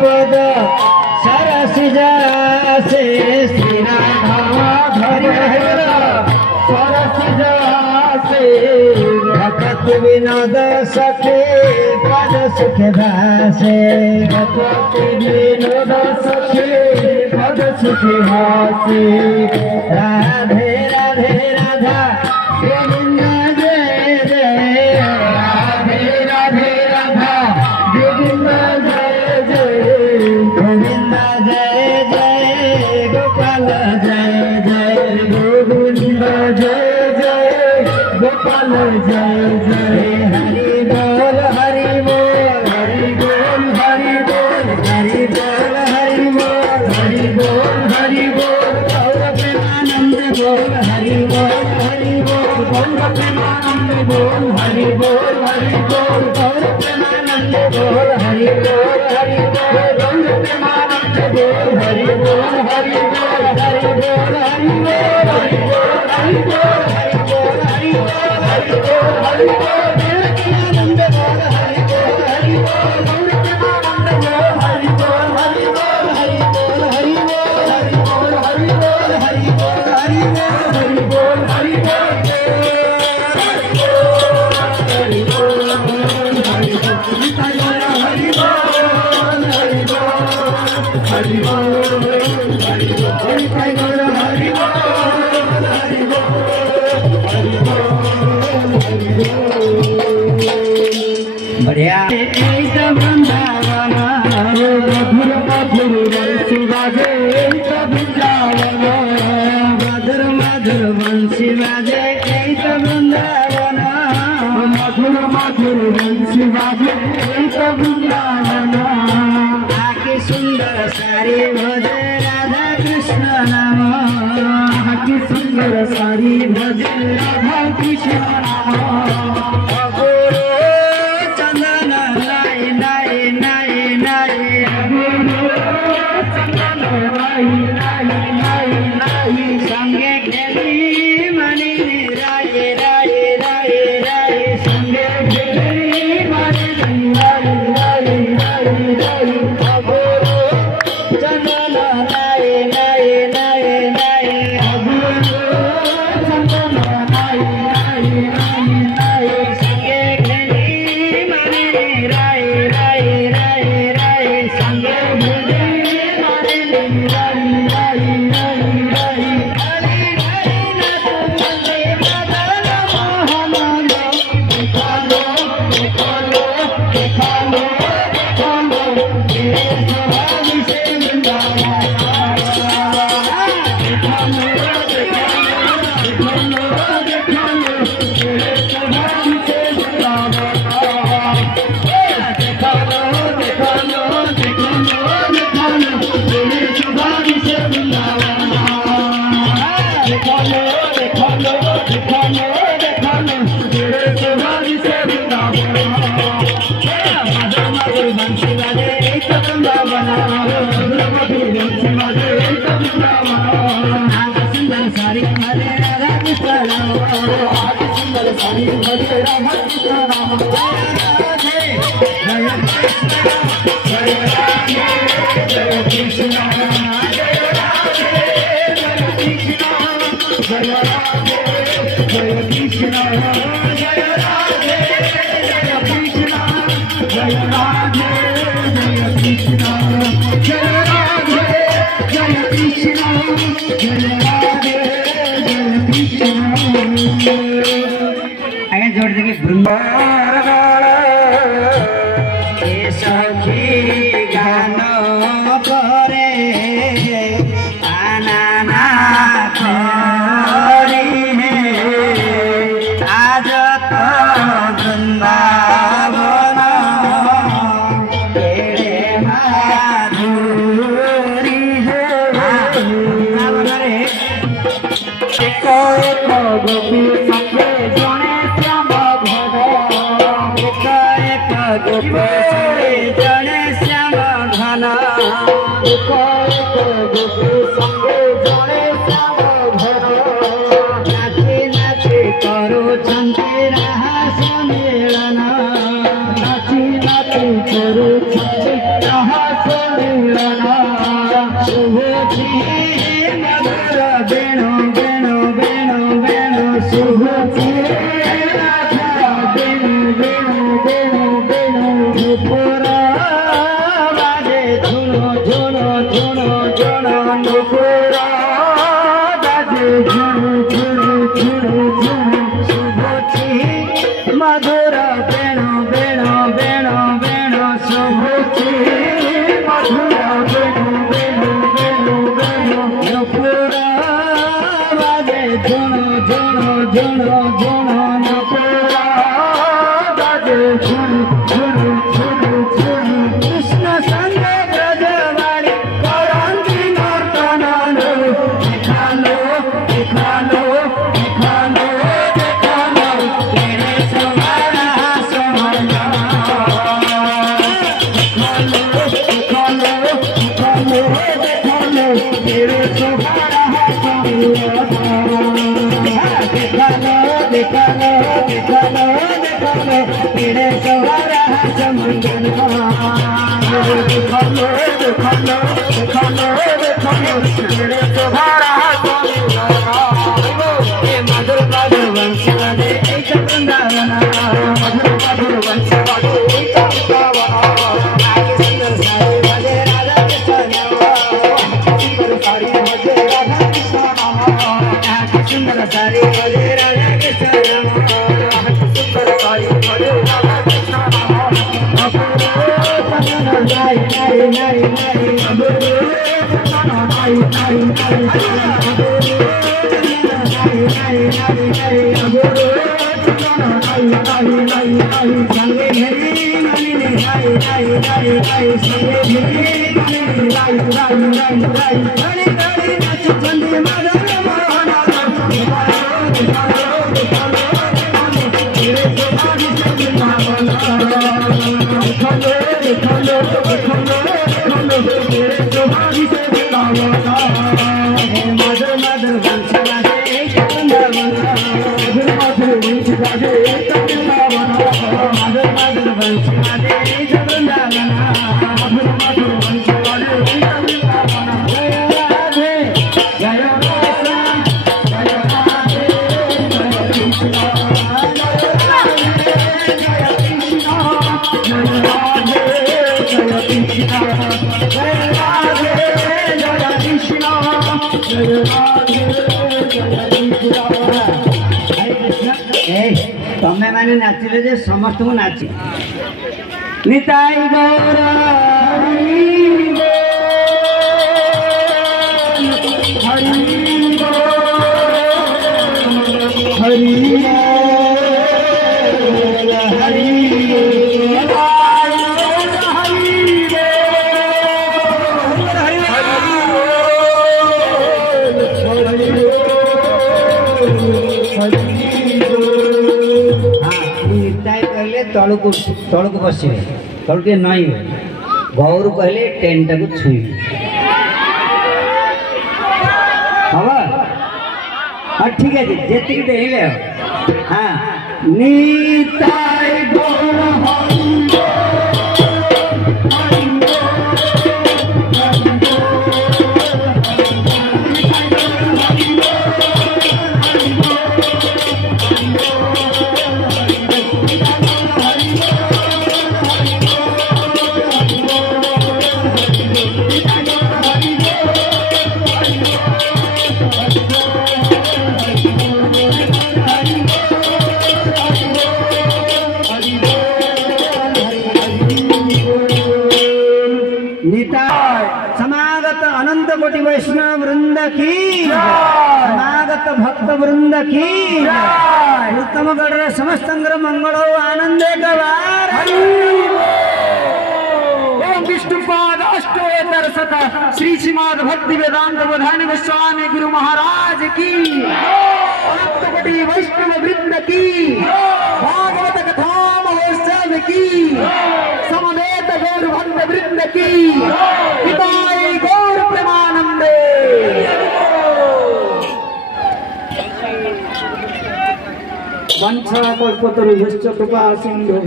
पद सरस जासे श्री राधा सरस जासे भगत विनोद सखे पद सुख दासे भगत विनोद सखे पद सुख हासे राधे राधे राधा गोविंद जय जय राधे राधे राधा गोविंद जय जय गोविंद जय जय गोपाल जय जय गोविंद जय जय गोपाल जय जय हरि बोल हरि बोल हरि बोल हरि बोल हरि बोल हरि बोल हरि बोल हरि बोल गौर प्रेमानंद बोल हरि बोल हरि बोल गौर प्रेमानंद बोल हरि बोल हरि बोल गौर प्रेमानंद बोल हरि बोल हरि बोल गौर प्रेमानंद बोल हरि बोल हरि बोल हरि बोल हरि बोल हरि बोल हरि बोल हरि बोल हरि बोल हरि बोल हरि बोल प्रेमानंद बोल हरि बोल हरि बोल गौर प्रेमानंद बोल हरि बोल हरि बोल हरि बोल हरि बोल हरि बोल हरि बोल हरि बोल हरि बोल हरि बोल बढ़िया वृंदावन मधुर मधुर बंसी बाजे वृंदावन मधुर मधुर बंसी बाजे वृंदावन मधुर मधुर बंसी बाजे वृंदावन आके सुंदर सारी भजे राधा कृष्ण नाम आके सुंदर सारी भजे राधा कृष्ण नाम संगे खेली मणि राय राय राय राय संगे खेली मणि राय राय राय राय अगोरो चंदन राय राय राय राय अगोरो चंदन राय राय राय राय संगे खेली मणि राय राय राय राय संगे खेली मणि राय राय आगे जोड़ देंगे सखी गानो करे आना करी आज तो वृंदावन तेरे माधुरी एक गोपी सखे जने श्याम भर एक गोपी जने श्याम घन एक गोपी सखे जने श्याम भर नाची नाची करुछन्ति रास मिलन नाची नाची करुछन्ति रास मधुरा बेनु बेनु बेनु बेनु नुपुरा बाजे झुनु झुनु झुनु झुनु नुपुरा बाजे झुनु झुनु झुनु झुनु कृष्ण संग ब्रजवाणी करंती नर्तन देखा लो देखा लो देखा लो देखा लो तेरे सवारा समझना देखा लो देखा लो देखा लो तेरे सवारा देखा लो देखा लो देखा लो देखा लो तेरे सवारा समझना देखा लो देखा लो देखा लो देखा लो तेरे सवारा मधुर मधुर वंश वाले एक वृंदावना मधुर मधुर वंश वाले एक वृंदावना सुंदर साड़ी भजे राधा कृष्ण सुंदर साड़ी भजे राधा कृष्ण सुंदर साड़ी भजे राधा कृष्ण सुंदर साड़ी भजे राधा कृष्ण नाई नाई नाई नाई नाई नाई तमें मैंने नाचिले जे समस्त को नाची निताई गौर हरि हरि हरि तलू को बसवे तलू टे नई गौर कहले टेंट को छुई हाँ ठीक है जी देखले हाँ नीताई गौर समागत अनंत कोटि वैष्णव वृंद की समागत भक्त वृंद की उत्तम गढ़ समस्त मंगल आनंदे कवार ओम विष्णुपाद अष्टोत्तर शत श्री श्रीमद् भक्ति वेदांत बोधायन गोस्वामी गुरु महाराज की अनंत कोटि वैष्णव वृंद की भागवत कथा महोत्सव की समवेत गौर भक्त वृंद की पिताई गौर प्रेमानंदे वंशा कल्पतरुभ्यश्च कृपा सिंधु